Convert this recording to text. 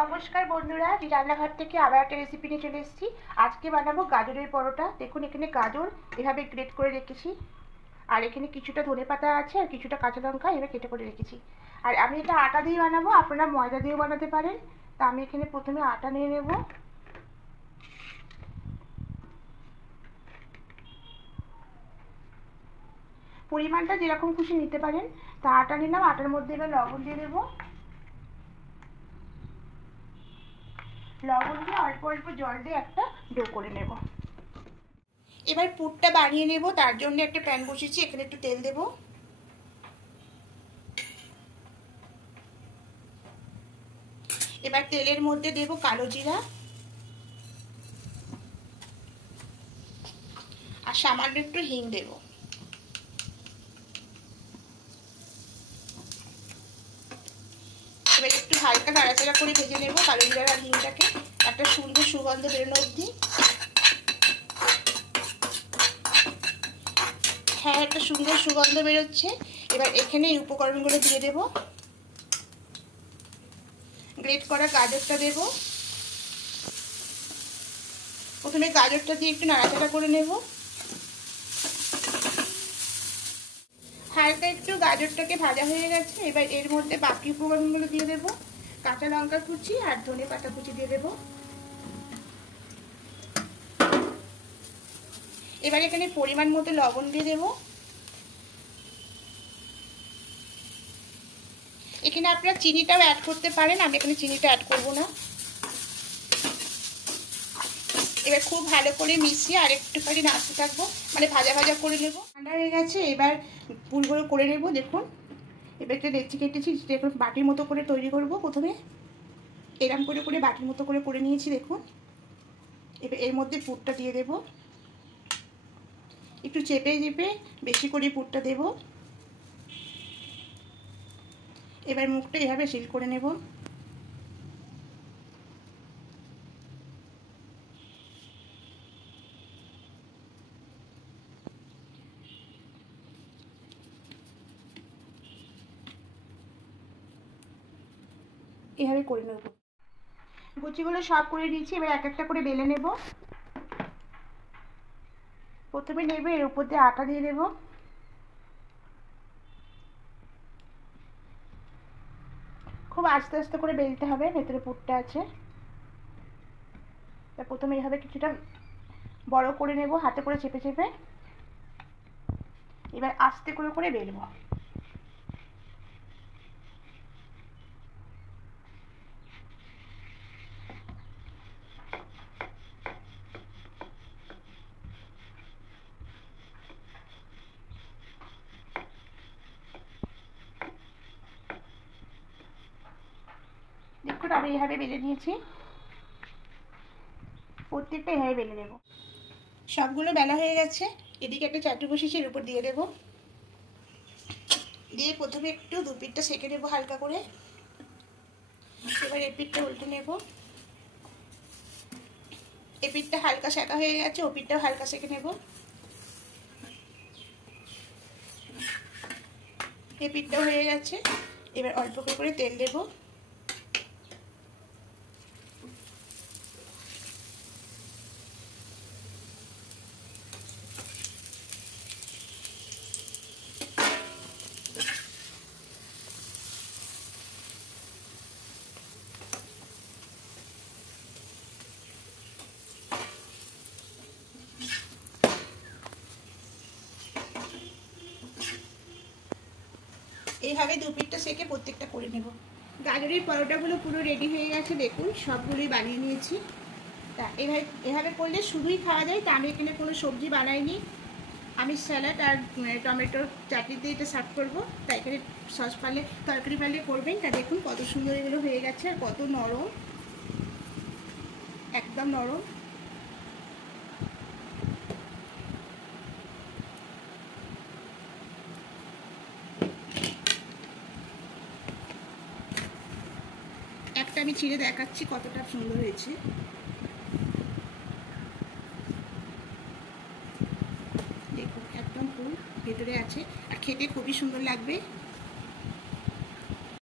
নমস্কার বন্ধুরা, রান্নাঘর থেকে আবার একটা রেসিপি নিয়ে চলে এসেছি। আজকে বানাবো গাজরের পরোটা। দেখুন এখানে গাজর এভাবে গ্রেট করে রেখেছি, আর এখানে কিছুটা ধনেপাতা আছে আর কিছুটা কাঁচা লঙ্কা এভাবে কেটে করে রেখেছি। আর আমি এটা আটা দিয়ে বানাবো, আপনারা ময়দা দিয়েও বানাতে পারেন। তা আমি এখানে প্রথমে আটা নিয়ে নেব। পরিমাণটা যেরকম খুশি নিতে পারেন। তা আটা নিলাম, আটার মধ্যে এবার লবণ দিয়ে দেবো। লবণ দিয়ে অল্প অল্প জল দিয়ে একটা ডো করে নেব। এবার পুরটা বানিয়ে নেব। তার জন্য একটা প্যান বসিয়েছি, এখানে একটু তেল দেব। এবার তেলের মধ্যে দেব কালো জিরা আর সামান্য একটু হিং দেব। এবার একটু হালকা নাড়াচাড়া করে ভেজে নেব কালো জিরা আর হিংটাকে, একটা সুন্দর সুগন্ধ বেরোনো অবধি। হ্যাঁ, একটা সুন্দর সুগন্ধ বেরোচ্ছে। এবার এখানে এই উপকরণগুলো দিয়ে দেব। গ্রেট করা গাজরটা দেব। প্রথমে গাজরটা দিয়ে একটু নাড়াচাড়া করে নেব। হালকা একটু গাজরটাকে ভাজা হয়ে গেছে। এবার এর মধ্যে বাকি উপকরণগুলো দিয়ে দেব। কাঁচা লঙ্কা কুচি আর ধনেপাতা কুচি দিয়ে দেব। এবার এখানে পরিমাণ মতো লবণ দিয়ে দেব। এখানে আপনারা চিনিটাও অ্যাড করতে পারেন, আমি এখানে চিনিটা অ্যাড করব না। এবার খুব ভালো করে মিশিয়ে আর একটুখানি নাড়তে থাকবো, মানে ভাজা ভাজা করে নেব। ঠান্ডা হয়ে গেছে, এবার পুরগুলো করে নেব। দেখুন এবার একটা লেচি কেটেছি, দেখুন বাটির মতো করে তৈরি করব। প্রথমে এরম করে করে বাটির মতো করে নিয়েছি। দেখুন এবার এর মধ্যে পুরটা দিয়ে দেব। একটু চেপে চেপে বেশি করে পুরটা দেব। এবার মুখটা এভাবে সিল করে নেব। এভাবে করে নেব। গুচিগুলো সব করে দিয়েছি, এবার এক একটা করে বেলে নেব। প্রথমে নেবে এর উপর দিয়ে আটা দিয়ে দেব। খুব আস্তে আস্তে করে বেলতে হবে, ভেতরে পুরটা আছে। তা প্রথমে এইভাবে কিছুটা বড় করে নেব, হাতে করে চেপে চেপে। এবার আস্তে করে করে বেলবো। দেখুন আমি এইভাবে বেলে নিয়েছি। প্রত্যেকটা এইভাবে বেলে নেব। সবগুলো বেলা হয়ে গেছে। এদিকে একটা চাটু বসিয়েছি, এর উপর দিয়ে দেব। দিয়ে প্রথমে একটু দু পিঠটা সেঁকে নেব হালকা করে। এবার এই পিঠটা উল্টে নেব। এই পিঠটা হালকা সেঁকা হয়ে গেছে, ও পিঠটাও হালকা সেঁকে নেব। এই পিঠটাও হয়ে গেছে। এবার অল্প করে তেল দেব। এইভাবে দু পিঠটা সেঁকে প্রত্যেকটা করে নেব। গাজরের পরোটাগুলো পুরো রেডি হয়ে গেছে। দেখুন সবগুলোই বানিয়ে নিয়েছি। তা এভাবে করলে শুধুই খাওয়া যায়। তা আমি এখানে কোনো সবজি বানাইনি, আমি স্যালাড আর টমেটোর চাটনি দিয়ে এটা সার্ভ করবো। তাই এখানে সস পালে তরকারি পালে করবেন। তা দেখুন কত সুন্দর এগুলো হয়ে গেছে, আর কত নরম, একদম নরম। একটা আমি ছিঁড়ে দেখাচ্ছি কতটা সুন্দর হয়েছে। দেখুন একদম ফুল ভেতরে আছে, আর খেতে খুবই সুন্দর লাগবে।